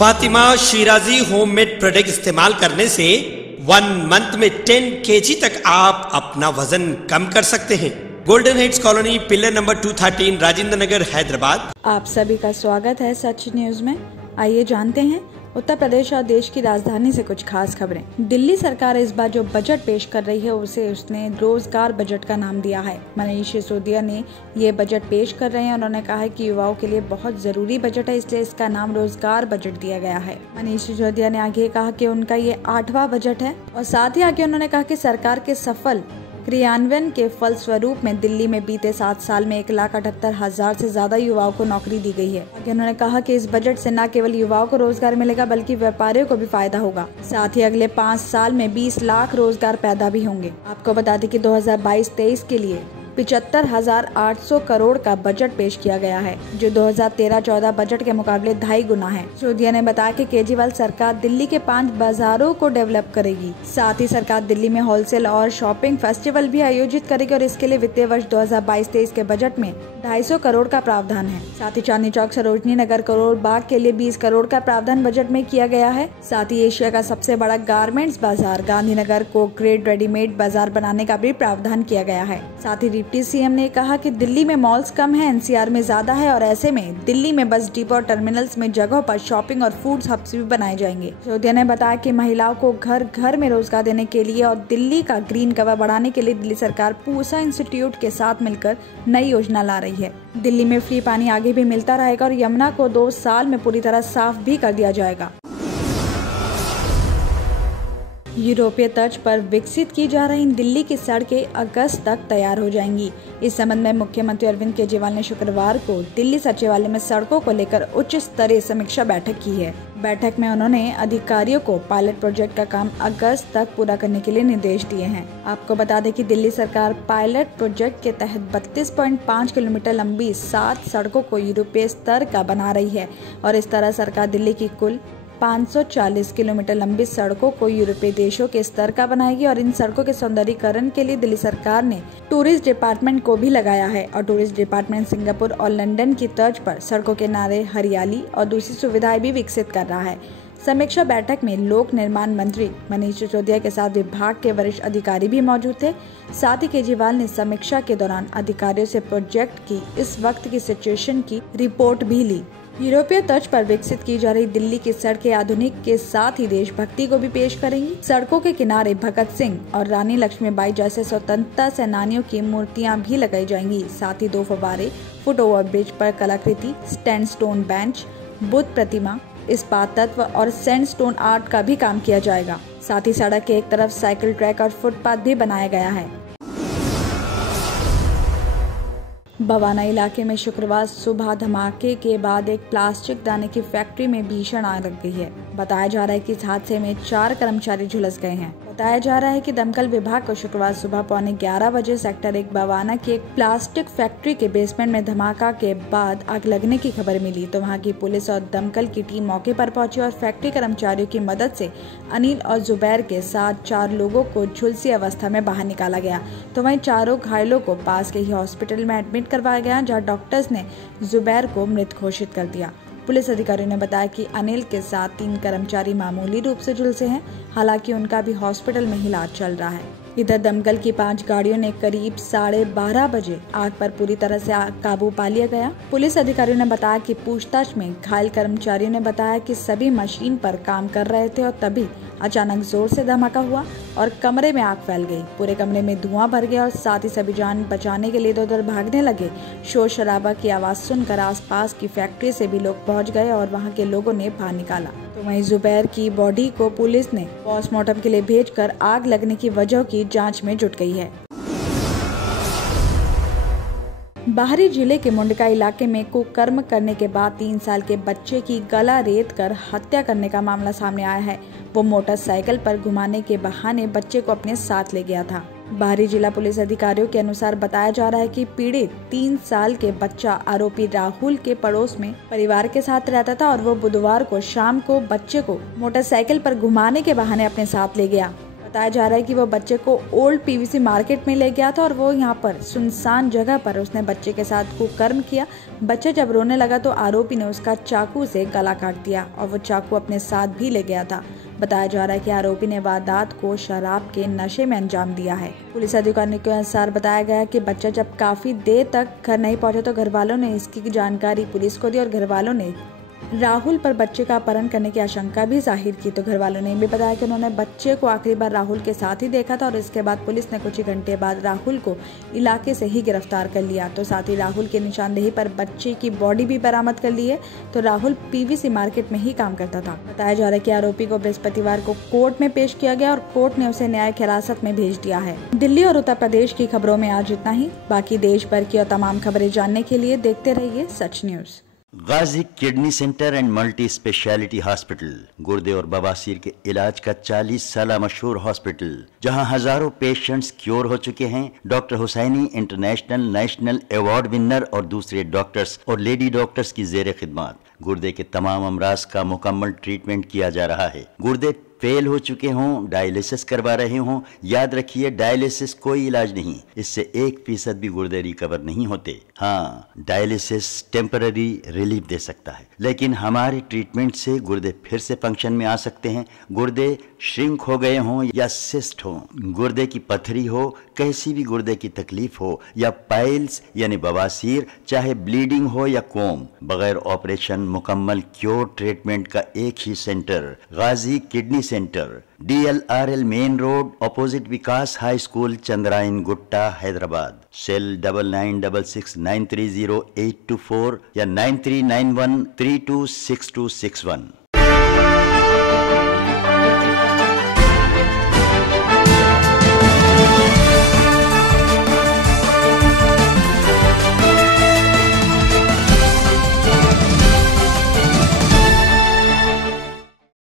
Fatima Shirazi homemade product इस्तेमाल करने से 1 मंथ में 10 kg तक आप अपना वजन कम कर सकते हैं। Golden Heights colony, pillar number 213, Rajendra Nagar, Hyderabad. आप सभी का स्वागत है सच न्यूज में। आइए जानते हैं उत्तर प्रदेश और देश की राजधानी से कुछ खास खबरें। दिल्ली सरकार इस बार जो बजट पेश कर रही है उसे उसने रोजगार बजट का नाम दिया है। मनीष सिसोदिया ने ये बजट पेश कर रहे हैं। उन्होंने कहा है कि युवाओं के लिए बहुत जरूरी बजट है, इसलिए इसका नाम रोजगार बजट दिया गया है। मनीष सिसोदिया ने आगे कहा कि उनका ये 8वां बजट है और साथ ही आगे उन्होंने कहा कि सरकार के सफल क्रियान्वयन के फलस्वरूप में दिल्ली में बीते 7 साल में 1,78,000 से ज्यादा युवाओं को नौकरी दी गई है। आगे उन्होंने कहा कि इस बजट से न केवल युवाओं को रोजगार मिलेगा बल्कि व्यापारियों को भी फायदा होगा। साथ ही अगले 5 साल में 20 लाख रोजगार पैदा भी होंगे। आपको बता दें कि 2022-23 के लिए 75,800 करोड़ का बजट पेश किया गया है, जो 2013-14 बजट के मुकाबले 2.5 गुना है। सिसोदिया ने बताया कि केजरीवाल सरकार दिल्ली के 5 बाजारों को डेवलप करेगी। साथ ही सरकार दिल्ली में होलसेल और शॉपिंग फेस्टिवल भी आयोजित करेगी और इसके लिए वित्तीय वर्ष 2022-23 के बजट में 250 करोड़ का प्रावधान है। साथ ही चांदनी चौक, सरोजनी नगर, करोड़ बाग के लिए 20 करोड़ का प्रावधान बजट में किया गया है। साथ ही एशिया का सबसे बड़ा गारमेंट्स बाजार गांधीनगर को ग्रेड रेडीमेड बाजार बनाने का भी प्रावधान किया गया है। साथ ही डिप्टी सीएम ने कहा कि दिल्ली में मॉल्स कम है, एनसीआर में ज्यादा है और ऐसे में दिल्ली में बस डिपो और टर्मिनल्स में जगहों पर शॉपिंग और फूड हब्स भी बनाए जाएंगे। सिसोदिया ने बताया कि महिलाओं को घर घर में रोजगार देने के लिए और दिल्ली का ग्रीन कवर बढ़ाने के लिए दिल्ली सरकार पूसा इंस्टीट्यूट के साथ मिलकर नई योजना ला रही है। दिल्ली में फ्री पानी आगे भी मिलता रहेगा और यमुना को 2 साल में पूरी तरह साफ भी कर दिया जाएगा। यूरोपीय तर्ज पर विकसित की जा रही दिल्ली की सड़कें अगस्त तक तैयार हो जाएंगी। इस संबंध में मुख्यमंत्री अरविंद केजरीवाल ने शुक्रवार को दिल्ली सचिवालय में सड़कों को लेकर उच्च स्तरीय समीक्षा बैठक की है। बैठक में उन्होंने अधिकारियों को पायलट प्रोजेक्ट का काम अगस्त तक पूरा करने के लिए निर्देश दिए हैं। आपको बता दें कि दिल्ली सरकार पायलट प्रोजेक्ट के तहत 32.5 किलोमीटर लंबी 7 सड़कों को यूरोपीय स्तर का बना रही है और इस तरह सरकार दिल्ली की कुल 540 किलोमीटर लंबी सड़कों को यूरोपीय देशों के स्तर का बनाएगी और इन सड़कों के सौंदर्यीकरण के लिए दिल्ली सरकार ने टूरिस्ट डिपार्टमेंट को भी लगाया है और टूरिस्ट डिपार्टमेंट सिंगापुर और लंदन की तर्ज पर सड़कों के किनारे हरियाली और दूसरी सुविधाएं भी विकसित कर रहा है। समीक्षा बैठक में लोक निर्माण मंत्री मनीष सिसोदिया के साथ विभाग के वरिष्ठ अधिकारी भी मौजूद थे। साथ ही केजरीवाल ने समीक्षा के दौरान अधिकारियों से प्रोजेक्ट की इस वक्त की सिचुएशन की रिपोर्ट भी ली। यूरोपीय तर्ज पर विकसित की जा रही दिल्ली की सड़कें आधुनिक के साथ ही देशभक्ति को भी पेश करेंगी। सड़कों के किनारे भगत सिंह और रानी लक्ष्मीबाई जैसे स्वतंत्रता सेनानियों की मूर्तियां भी लगाई जाएंगी। साथ ही 2 फव्वारे, फुट ओवर ब्रिज पर कलाकृति, स्टैंड स्टोन बेंच, बुद्ध प्रतिमा, इस्पात तत्व और सैंडस्टोन आर्ट का भी काम किया जाएगा। साथ ही सड़क के एक तरफ साइकिल ट्रैक और फुटपाथ भी बनाया गया है। बवाना इलाके में शुक्रवार सुबह धमाके के बाद एक प्लास्टिक दाने की फैक्ट्री में भीषण आग लग गई है। बताया जा रहा है कि इस हादसे में 4 कर्मचारी झुलस गए हैं। बताया जा रहा है कि दमकल विभाग को शुक्रवार सुबह 11:15 बजे सेक्टर 1 बवाना की एक प्लास्टिक फैक्ट्री के बेसमेंट में धमाका के बाद आग लगने की खबर मिली, तो वहां की पुलिस और दमकल की टीम मौके पर पहुंची और फैक्ट्री कर्मचारियों की मदद से अनिल और जुबैर के साथ 4 लोगों को झुलसी अवस्था में बाहर निकाला गया। तो वहीं चारों घायलों को पास के ही हॉस्पिटल में एडमिट करवाया गया, जहाँ डॉक्टर्स ने जुबैर को मृत घोषित कर दिया। पुलिस अधिकारियों ने बताया कि अनिल के साथ 3 कर्मचारी मामूली रूप से झुलसे हैं, हालांकि उनका भी हॉस्पिटल में इलाज चल रहा है। इधर दमकल की 5 गाड़ियों ने करीब 12:30 बजे आग पर पूरी तरह से काबू पा लिया गया। पुलिस अधिकारियों ने बताया कि पूछताछ में घायल कर्मचारियों ने बताया कि सभी मशीन पर काम कर रहे थे और तभी अचानक जोर से धमाका हुआ और कमरे में आग फैल गई। पूरे कमरे में धुआं भर गया और साथ ही सभी जान बचाने के लिए इधर-उधर भागने लगे। शोर शराबा की आवाज सुनकर आसपास की फैक्ट्री से भी लोग पहुंच गए और वहां के लोगों ने बाहर निकाला। तो वहीं जुबैर की बॉडी को पुलिस ने पोस्टमार्टम के लिए भेजकर आग लगने की वजह की जांच में जुट गई है। बाहरी जिले के मुंडका इलाके में कुकर्म करने के बाद 3 साल के बच्चे की गला रेत कर हत्या करने का मामला सामने आया है। वो मोटरसाइकिल पर घुमाने के बहाने बच्चे को अपने साथ ले गया था। बाहरी जिला पुलिस अधिकारियों के अनुसार बताया जा रहा है कि पीड़ित 3 साल के बच्चा आरोपी राहुल के पड़ोस में परिवार के साथ रहता था और वो बुधवार को शाम को बच्चे को मोटरसाइकिल पर घुमाने के बहाने अपने साथ ले गया। बताया जा रहा है कि वो बच्चे को ओल्ड पीवीसी मार्केट में ले गया था और वो यहाँ पर सुनसान जगह पर उसने बच्चे के साथ कुकर्म किया। बच्चा जब रोने लगा तो आरोपी ने उसका चाकू से गला काट दिया और वो चाकू अपने साथ भी ले गया था। बताया जा रहा है कि आरोपी ने वारदात को शराब के नशे में अंजाम दिया है। पुलिस अधिकारियों के अनुसार बताया गया कि बच्चा जब काफी देर तक घर नहीं पहुंचा तो घर वालों ने इसकी जानकारी पुलिस को दी और घर वालों ने राहुल पर बच्चे का अपहरण करने की आशंका भी जाहिर की। तो घर वालों ने भी बताया कि उन्होंने बच्चे को आखिरी बार राहुल के साथ ही देखा था और इसके बाद पुलिस ने कुछ ही घंटे बाद राहुल को इलाके से ही गिरफ्तार कर लिया। तो साथ ही राहुल की निशानदेही पर बच्चे की बॉडी भी बरामद कर ली है। तो राहुल पीवीसी मार्केट में ही काम करता था। बताया जा रहा है कि आरोपी को बृहस्पतिवार को कोर्ट में पेश किया गया और कोर्ट ने उसे न्यायिक हिरासत में भेज दिया है। दिल्ली और उत्तर प्रदेश की खबरों में आज इतना ही। बाकी देश भर की और तमाम खबरें जानने के लिए देखते रहिए Sach News. Ghazi kidney centre and multi speciality hospital गुर्दे और बवासीर के इलाज का 40 साल मशहूर हॉस्पिटल, जहां हजारों पेशेंट्स क्योर हो चुके हैं। Doctor Husaini international national award winner और दूसरे डॉक्टर्स और लेडी डॉक्टर्स की जेर खिदमत गुर्दे के तमाम अमराज का मुकम्मल ट्रीटमेंट किया जा रहा है। गुर्दे फेल हो चुके हों, डायलिसिस करवा रहे हों, याद रखिए डायलिसिस कोई इलाज नहीं, इससे 1% भी गुर्दे रिकवर नहीं होते। हाँ, डायलिसिस टेम्पररी रिलीफ दे सकता है, लेकिन हमारे ट्रीटमेंट से गुर्दे फिर से फंक्शन में आ सकते हैं। गुर्दे श्रिंक हो गए हों या सिस्ट हो, गुर्दे की पथरी हो, कैसी भी गुर्दे की तकलीफ हो या पाइल्स यानी बवासीर, चाहे ब्लीडिंग हो या कोम, बगैर ऑपरेशन मुकम्मल क्योर ट्रीटमेंट का एक ही centre, Ghazi kidney centre, DLRL main road opposite Vikas high school, Chandrayangutta, Hyderabad. Cell 9966930824 या 9391326261।